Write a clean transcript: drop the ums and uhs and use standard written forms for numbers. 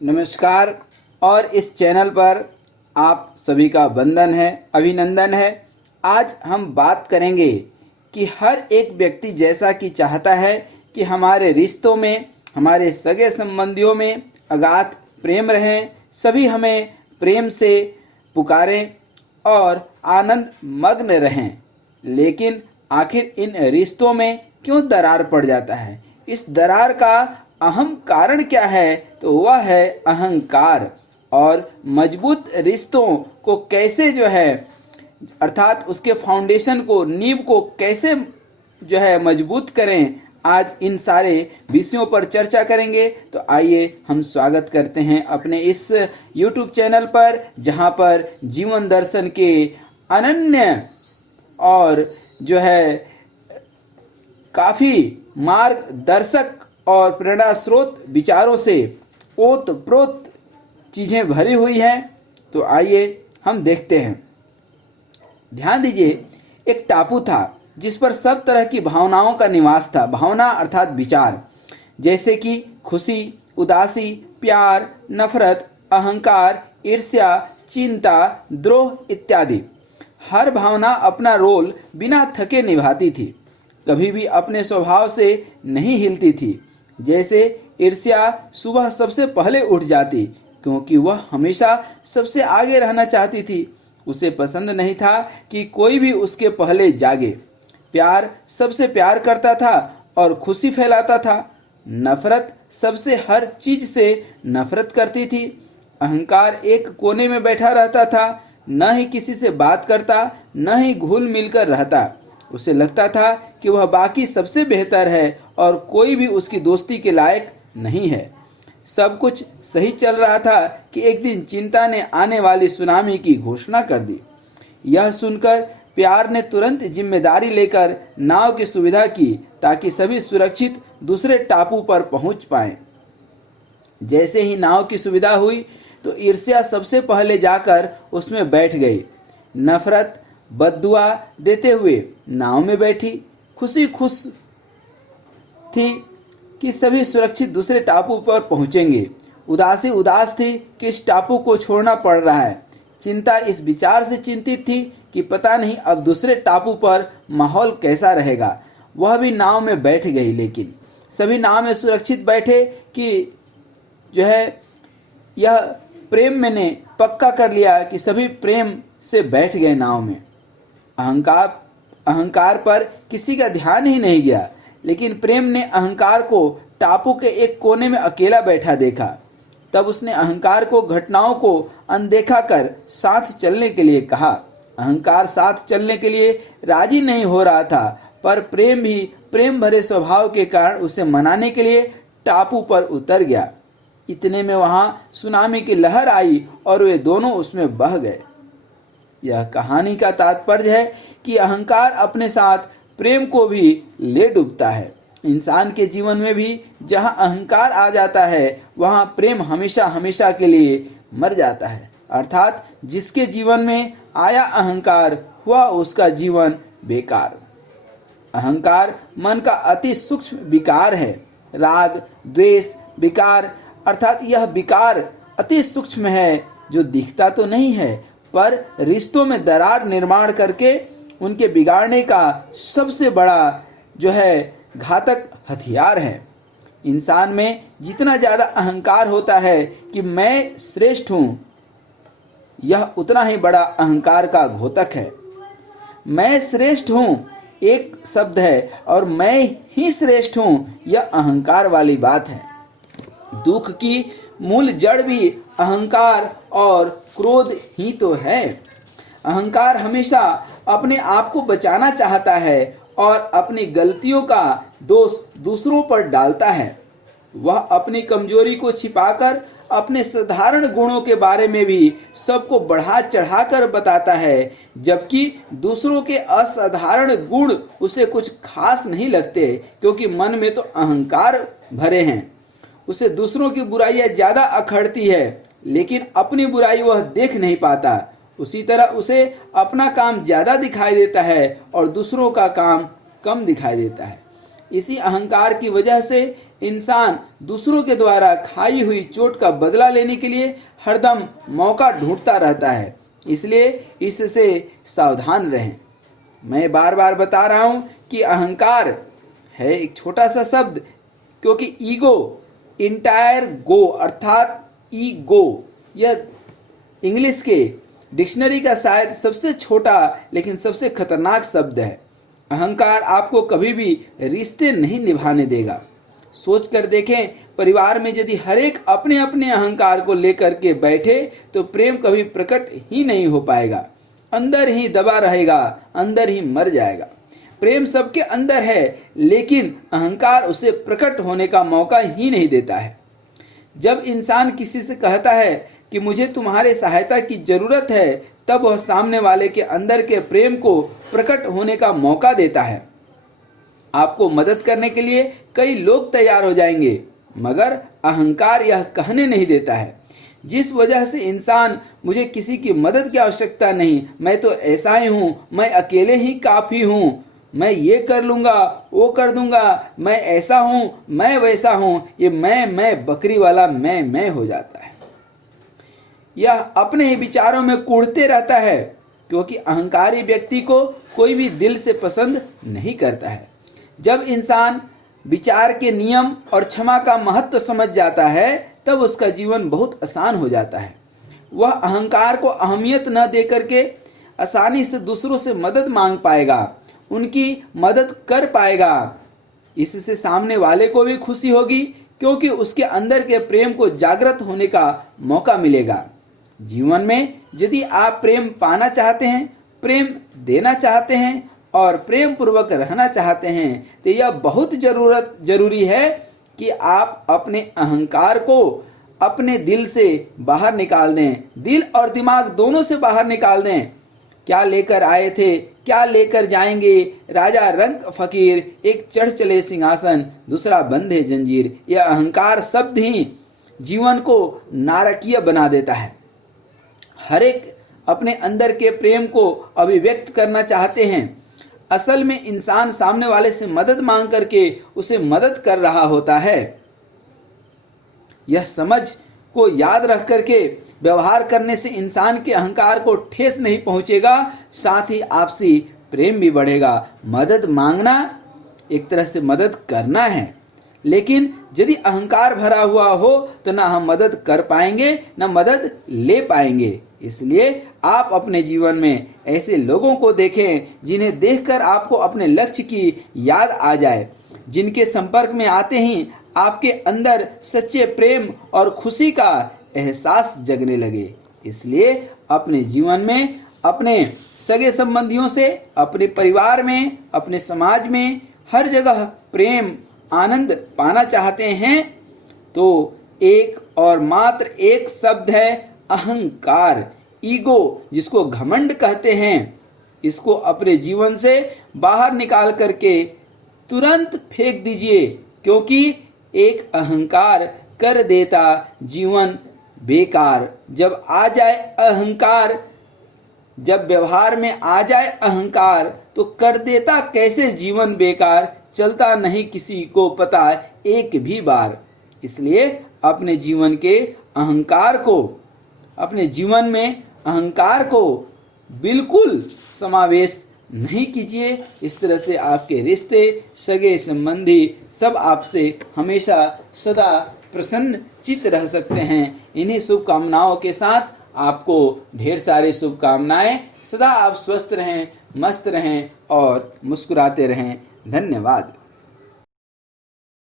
नमस्कार। और इस चैनल पर आप सभी का वंदन है, अभिनंदन है। आज हम बात करेंगे कि हर एक व्यक्ति जैसा कि चाहता है कि हमारे रिश्तों में, हमारे सगे संबंधियों में अगाध प्रेम रहें, सभी हमें प्रेम से पुकारें और आनंद मग्न रहें। लेकिन आखिर इन रिश्तों में क्यों दरार पड़ जाता है? इस दरार का अहम कारण क्या है? तो वह है अहंकार। और मजबूत रिश्तों को कैसे अर्थात उसके फाउंडेशन को, नींव को कैसे मजबूत करें, आज इन सारे विषयों पर चर्चा करेंगे। तो आइए हम स्वागत करते हैं अपने इस YouTube चैनल पर, जहां पर जीवन दर्शन के अनन्य और काफ़ी मार्गदर्शक और प्रेरणा स्रोत विचारों से ओत प्रोत चीज़ें भरी हुई हैं। तो आइए हम देखते हैं। ध्यान दीजिए, एक टापू था जिस पर सब तरह की भावनाओं का निवास था। भावना अर्थात विचार, जैसे कि खुशी, उदासी, प्यार, नफरत, अहंकार, ईर्ष्या, चिंता, द्रोह इत्यादि। हर भावना अपना रोल बिना थके निभाती थी, कभी भी अपने स्वभाव से नहीं हिलती थी। जैसे ईर्ष्या सुबह सबसे पहले उठ जाती, क्योंकि वह हमेशा सबसे आगे रहना चाहती थी। उसे पसंद नहीं था कि कोई भी उसके पहले जागे। प्यार सबसे प्यार करता था और खुशी फैलाता था। नफरत सबसे हर चीज से नफरत करती थी। अहंकार एक कोने में बैठा रहता था, न ही किसी से बात करता, न ही घुल मिलकर रहता। उसे लगता था कि वह बाकी सबसे बेहतर है और कोई भी उसकी दोस्ती के लायक नहीं है। सब कुछ सही चल रहा था कि एक दिन चिंता ने आने वाली सुनामी की घोषणा कर दी। यह सुनकर प्यार ने तुरंत जिम्मेदारी लेकर नाव की सुविधा की, ताकि सभी सुरक्षित दूसरे टापू पर पहुंच पाएं। जैसे ही नाव की सुविधा हुई तो ईर्ष्या सबसे पहले जाकर उसमें बैठ गई। नफरत बद्दुआ देते हुए नाव में बैठी। खुशी खुश थी कि सभी सुरक्षित दूसरे टापू पर पहुंचेंगे। उदासी उदास थी कि इस टापू को छोड़ना पड़ रहा है। चिंता इस विचार से चिंतित थी कि पता नहीं अब दूसरे टापू पर माहौल कैसा रहेगा। वह भी नाव में बैठ गई, लेकिन सभी नाव में सुरक्षित बैठे कि यह प्रेम मैंने पक्का कर लिया कि सभी प्रेम से बैठ गए नाव में। अहंकार पर किसी का ध्यान ही नहीं गया, लेकिन प्रेम ने अहंकार को टापू के एक कोने में अकेला बैठा देखा। तब उसने अहंकार को घटनाओं को अनदेखा कर साथ चलने के लिए कहा। अहंकार साथ चलने के लिए राजी नहीं हो रहा था, पर प्रेम भी प्रेम भरे स्वभाव के कारण उसे मनाने के लिए टापू पर उतर गया। इतने में वहां सुनामी की लहर आई और वे दोनों उसमें बह गए। यह कहानी का तात्पर्य है कि अहंकार अपने साथ प्रेम को भी ले डूबता है। इंसान के जीवन में भी जहां अहंकार आ जाता है, वहां प्रेम हमेशा हमेशा के लिए मर जाता है। अर्थात जिसके जीवन में आया अहंकार, हुआ उसका जीवन बेकार। अहंकार मन का अति सूक्ष्म विकार है। राग, द्वेष, विकार अर्थात यह विकार अति सूक्ष्म है, जो दिखता तो नहीं है, पर रिश्तों में दरार निर्माण करके उनके बिगाड़ने का सबसे बड़ा घातक हथियार है। इंसान में जितना ज़्यादा अहंकार होता है कि मैं श्रेष्ठ हूँ, यह उतना ही बड़ा अहंकार का घोतक है। मैं श्रेष्ठ हूँ एक शब्द है और मैं ही श्रेष्ठ हूँ, यह अहंकार वाली बात है। दुख की मूल जड़ भी अहंकार और क्रोध ही तो है। अहंकार हमेशा अपने आप को बचाना चाहता है और अपनी गलतियों का दोष दूसरों पर डालता है। वह अपनी कमजोरी को छिपाकर अपने साधारण गुणों के बारे में भी सबको बढ़ा चढ़ाकर बताता है, जबकि दूसरों के असाधारण गुण उसे कुछ खास नहीं लगते, क्योंकि मन में तो अहंकार भरे हैं। उसे दूसरों की बुराइयां ज्यादा अखड़ती है, लेकिन अपनी बुराई वह देख नहीं पाता। उसी तरह उसे अपना काम ज्यादा दिखाई देता है और दूसरों का काम कम दिखाई देता है। इसी अहंकार की वजह से इंसान दूसरों के द्वारा खाई हुई चोट का बदला लेने के लिए हरदम मौका ढूंढता रहता है, इसलिए इससे सावधान रहें। मैं बार बार बता रहा हूं कि अहंकार है एक छोटा सा शब्द, क्योंकि ईगो इंटायर गो अर्थात ईगो यह इंग्लिश के डिक्शनरी का शायद सबसे छोटा लेकिन सबसे खतरनाक शब्द है। अहंकार आपको कभी भी रिश्ते नहीं निभाने देगा। सोच कर देखें, परिवार में यदि हर एक अपने अपने अहंकार को लेकर के बैठे तो प्रेम कभी प्रकट ही नहीं हो पाएगा, अंदर ही दबा रहेगा, अंदर ही मर जाएगा। प्रेम सबके अंदर है, लेकिन अहंकार उसे प्रकट होने का मौका ही नहीं देता है। जब इंसान किसी से कहता है कि मुझे तुम्हारे सहायता की जरूरत है, तब वह सामने वाले के अंदर के प्रेम को प्रकट होने का मौका देता है। आपको मदद करने के लिए कई लोग तैयार हो जाएंगे, मगर अहंकार यह कहने नहीं देता है। जिस वजह से इंसान मुझे किसी की मदद की आवश्यकता नहीं, मैं तो ऐसा ही हूँ, मैं अकेले ही काफ़ी हूँ, मैं ये कर लूँगा, वो कर दूंगा, मैं ऐसा हूँ, मैं वैसा हूँ, ये मैं बकरी वाला मैं हो जाता है। यह अपने ही विचारों में कूदते रहता है, क्योंकि अहंकारी व्यक्ति को कोई भी दिल से पसंद नहीं करता है। जब इंसान विचार के नियम और क्षमा का महत्व समझ जाता है, तब उसका जीवन बहुत आसान हो जाता है। वह अहंकार को अहमियत न देकर के आसानी से दूसरों से मदद मांग पाएगा, उनकी मदद कर पाएगा। इससे सामने वाले को भी खुशी होगी, क्योंकि उसके अंदर के प्रेम को जागृत होने का मौका मिलेगा। जीवन में यदि आप प्रेम पाना चाहते हैं, प्रेम देना चाहते हैं और प्रेम पूर्वक रहना चाहते हैं, तो यह बहुत जरूरी है कि आप अपने अहंकार को अपने दिल से बाहर निकाल दें, दिल और दिमाग दोनों से बाहर निकाल दें। क्या लेकर आए थे, क्या लेकर जाएंगे, राजा रंक फकीर, एक चढ़ चले सिंहासन, दूसरा बंधे जंजीर। यह अहंकार शब्द ही जीवन को नारकीय बना देता है। हर एक अपने अंदर के प्रेम को अभिव्यक्त करना चाहते हैं। असल में इंसान सामने वाले से मदद मांग करके उसे मदद कर रहा होता है। यह समझ को याद रख करके व्यवहार करने से इंसान के अहंकार को ठेस नहीं पहुंचेगा, साथ ही आपसी प्रेम भी बढ़ेगा। मदद मांगना एक तरह से मदद करना है, लेकिन यदि अहंकार भरा हुआ हो तो ना हम मदद कर पाएंगे ना मदद ले पाएंगे। इसलिए आप अपने जीवन में ऐसे लोगों को देखें जिन्हें देखकर आपको अपने लक्ष्य की याद आ जाए, जिनके संपर्क में आते ही आपके अंदर सच्चे प्रेम और खुशी का एहसास जगने लगे। इसलिए अपने जीवन में अपने सगे संबंधियों से, अपने परिवार में, अपने समाज में हर जगह प्रेम आनंद पाना चाहते हैं तो एक और मात्र एक शब्द है अहंकार, ईगो, जिसको घमंड कहते हैं। इसको अपने जीवन से बाहर निकाल करके तुरंत फेंक दीजिए, क्योंकि एक अहंकार कर देता जीवन बेकार। जब आ जाए अहंकार, जब व्यवहार में आ जाए अहंकार, तो कर देता कैसे जीवन बेकार, चलता नहीं किसी को पता एक भी बार। इसलिए अपने जीवन के अहंकार को, अपने जीवन में अहंकार को बिल्कुल समावेश नहीं कीजिए। इस तरह से आपके रिश्ते, सगे संबंधी सब आपसे हमेशा सदा प्रसन्न चित्त रह सकते हैं। इन्हीं शुभकामनाओं के साथ आपको ढेर सारी शुभकामनाएं। सदा आप स्वस्थ रहें, मस्त रहें और मुस्कुराते रहें। धन्यवाद।